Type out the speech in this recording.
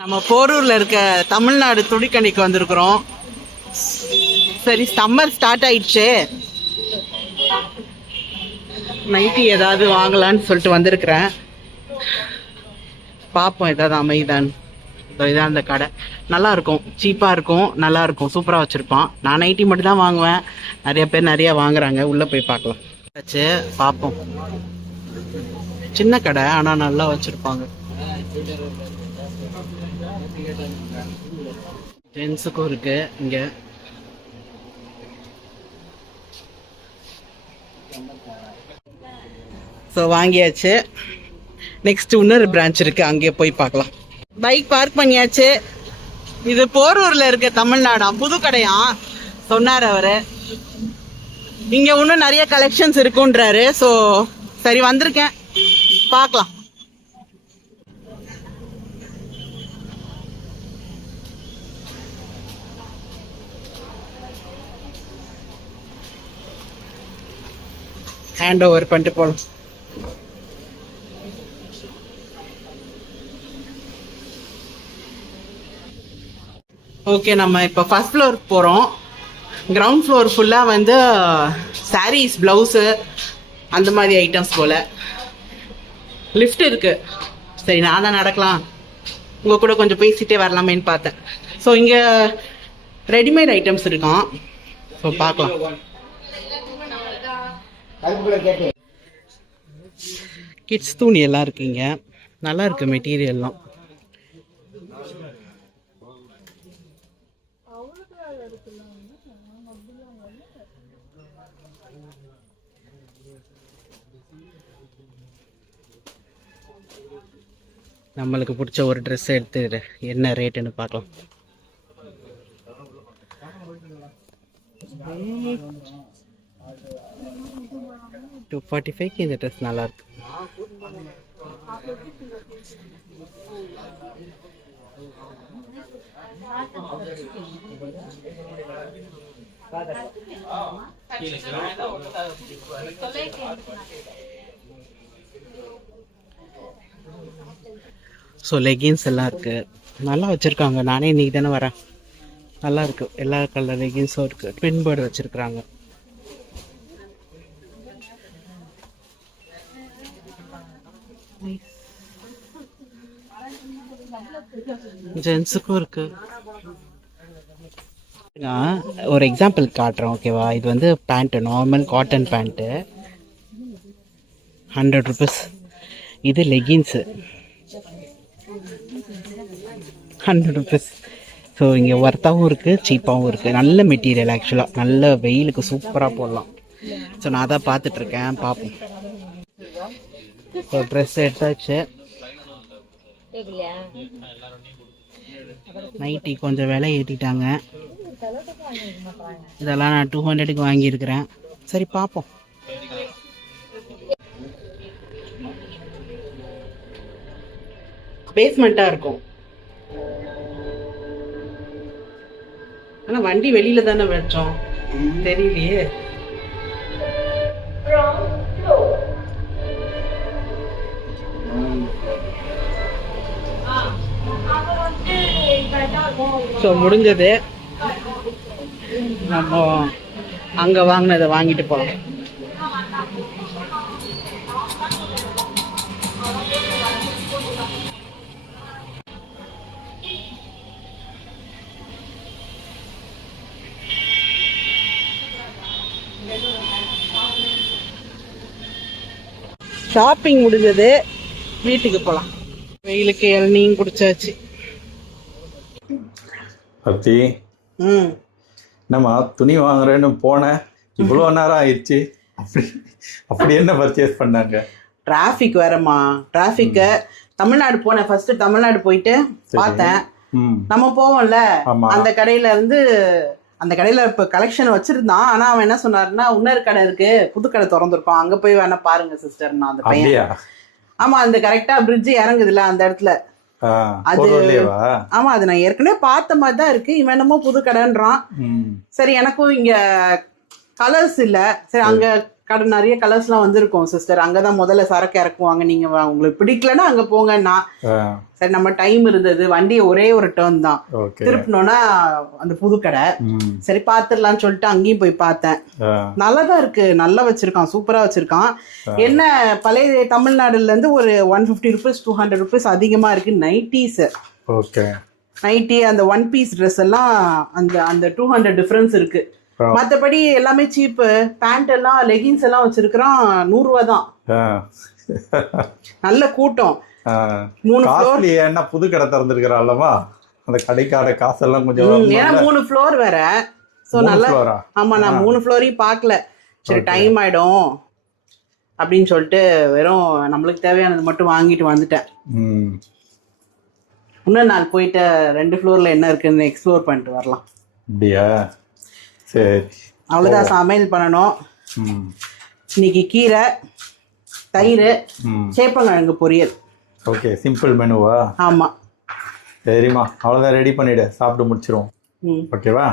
நம்ம போரூர்ல இருக்க தமிழ்நாடு துணிக்கடைக்கு வந்திருக்கிறோம். சரி, சம்மர் ஸ்டார்ட் ஆயிடுச்சு, நைட்டி ஏதாவது வாங்கலான்னு சொல்லிட்டு வந்திருக்கிறேன். பார்ப்போம் ஏதாவது அமைதான்னு. இதான் அந்த கடை, நல்லா இருக்கும், சீப்பா இருக்கும், நல்லா இருக்கும், சூப்பரா வச்சிருப்பான். நான் நைட்டி மட்டும் தான் வாங்குவேன், நிறைய பேர் நிறைய வாங்குறாங்க. உள்ள போய் பார்க்கலாம். பார்ப்போம். சின்ன கடை ஆனா நல்லா வச்சிருப்பாங்க. ஜென்ஸுக்கும் இருக்கு இங்க. ஸோ வாங்கியாச்சு. நெக்ஸ்ட் இன்னொரு பிரான்ச் இருக்கு, அங்கே போய் பார்க்கலாம். பைக் பார்க் பண்ணியாச்சு. இது போரூர்ல இருக்க தமிழ்நாடா, புது கடையா சொன்னார் அவரு. இங்க இன்னும் நிறைய கலெக்ஷன்ஸ் இருக்குன்றாரு. ஸோ சரி வந்திருக்கேன், பார்க்கலாம். ஹேண்ட் ஓவர் பண்ணிட்டு போகலாம். ஓகே, நம்ம இப்போ ஃபர்ஸ்ட் ஃப்ளோருக்கு போகிறோம். கிரவுண்ட் ஃப்ளோர் ஃபுல்லாக வந்து சாரீஸ், ப்ளவுஸு, அந்த மாதிரி ஐட்டம்ஸ் போல். லிஃப்ட் இருக்கு. சரி, நான் தான் நடக்கலாம், உங்கள் கூட கொஞ்சம் பேசிகிட்டே வரலாமேன்னு பார்த்தேன். ஸோ இங்கே ரெடிமேட் ஐட்டம்ஸ் இருக்கான். ஸோ பார்க்கலாம். கிட்ஸ் துணி எல்லாம் இருக்குங்க, நல்லா இருக்கு மெட்டீரியல்லாம். நம்மளுக்கு பிடிச்ச ஒரு ட்ரெஸ் எடுத்து என்ன ரேட்டுன்னு பார்க்கலாம். $245 இந்த ட்ரெஸ் நல்லா இருக்கு. ஸோ லெகின்ஸ் எல்லாம் இருக்கு, நல்லா வச்சிருக்காங்க. நானே இன்னைக்கு தானே வரேன். நல்லா இருக்கு, எல்லா கலர் லெகின்ஸும் இருக்கு. ட்வின் பேர்டு வச்சிருக்காங்க. ஜென்ஸுக்கும் இருக்கு. ஒரு எக்ஸாம்பிள் காட்டுறேன், ஓகேவா? இது வந்து pant, normal cotton pant, 100 rupees. இது லெகின்ஸு, 100 rupees. ஸோ இங்கே ஒர்த்தாகவும் இருக்குது, சீப்பாகவும் இருக்குது. நல்ல மெட்டீரியல், ஆக்சுவலாக நல்ல வெயிலுக்கு சூப்பராக போடலாம். ஸோ நான் அதான் பார்த்துட்ருக்கேன், பார்ப்போம். ஸோ ட்ரெஸ் எடுத்தாச்சு. நைட்டி கொஞ்சம் விலை ஏற்றிட்டாங்க. இதெல்லாம் நான் 200க்கு வாங்கியிருக்கிறேன். சரி பார்ப்போம். பேஸ்மெண்ட்டாக இருக்கும், ஆனால் வண்டி வெளியில தானே வச்சோம், தெரியலையே. ஸோ முடிஞ்சது, நம்ம அங்கே வாங்கினதை வாங்கிட்டு போகலாம். ஷாப்பிங் முடிஞ்சது, வீட்டுக்கு போகலாம். வெயிலுக்கு இளநீயும் குடிச்சாச்சு. பத்தி நம்ம துணி வாங்குறேன்னு போனேன், இவ்வளோ நேரம் ஆயிடுச்சு. அப்படி என்ன பர்ச்சேஸ் பண்ணாங்க? டிராஃபிக் வேறம்மா, டிராஃபிக்கு. தமிழ்நாடு போனேன், ஃபர்ஸ்ட் தமிழ்நாடு போயிட்டு பார்த்தேன். நம்ம போவோம்ல அந்த கடையில இருந்து, அந்த கடையில இப்ப கலெக்ஷன் வச்சிருந்தான். ஆனா அவன் என்ன சொன்னாருன்னா, இன்னொரு கடை இருக்கு, புது கடை திறந்துருக்கோம், அங்க போய் வேணா பாருங்க சிஸ்டர். நான் அந்த பையன், ஆமா, அந்த கரெக்டா பிரிட்ஜ் இறங்குதுல அந்த இடத்துல, அது ஆமா, அது நான் ஏற்கனவே பார்த்த மாதிரி தான் இருக்கு. இவன் என்னமோ புது கடைன்றான். சரி, எனக்கும் இங்க கலர்ஸ் இல்ல, சரி அங்க கடை நிறைய கலர்ஸ்லாம் வந்திருக்கும் சிஸ்டர். அங்கதான் முதல்ல சரக்கு இறக்குவாங்க. நீங்க உங்களுக்கு பிடிக்கலன்னா அங்க போங்கன்னா. சரி, நம்ம டைம் இருந்தது, வண்டி ஒரே ஒரு டர்ன் தான், திருப்பினோன்னா அந்த புது கடை. சரி பாத்துடலாம்னு சொல்லிட்டு அங்கேயும் போய் பார்த்தேன். நல்லாதான் இருக்கு, நல்லா வச்சிருக்கான், சூப்பரா வச்சிருக்கான். என்ன பழைய தமிழ்நாடுல இருந்து ஒரு 150 ருபீஸ் 200 ருபீஸ் அதிகமா இருக்கு நைட்டிஸ். நைட்டி அந்த ஒன் பீஸ் ட்ரெஸ் எல்லாம் அந்த 200 டிஃபரன்ஸ் இருக்கு. மற்றபடி எல்லாமே சீப்பு. பேண்ட் எல்லாம் லெகின்ஸ் எல்லாம் வச்சிருக்கிறான் 100 ரூபா தான். நல்ல கூட்டம். 3 ஃப்ளோர். என்ன புது கடை திறந்துருக்கிறாள்லமா, அந்த கடைக்கார காசெல்லாம் கொஞ்சம், ஏன்னா 3 ஃப்ளோர் வேற. ஸோ நல்லா. ஆமா, நான் 3 ஃப்ளோரையும் பார்க்கல. சரி டைம் ஆயிடும் அப்படின்னு சொல்லிட்டு வெறும் நம்மளுக்கு தேவையானது மட்டும் வாங்கிட்டு வந்துட்டேன். இன்னும் நான் போயிட்டு 2 ஃப்ளோர்ல என்ன இருக்குன்னு எக்ஸ்ப்ளோர் பண்ணிட்டு வரலாம். அப்படியா? சரி, அவ்வளோதான். சமையல் பண்ணணும் இன்னைக்கு. கீரை, தயிர், சேப்பங்கிழங்கு பொரியல். ஓகே, சிம்பிள் மெனுவா? ஆமாம். சரிம்மா, அவ்வளோதான், ரெடி பண்ணிவிடு, சாப்பிட்டு முடிச்சிருவோம். ஓகேவா?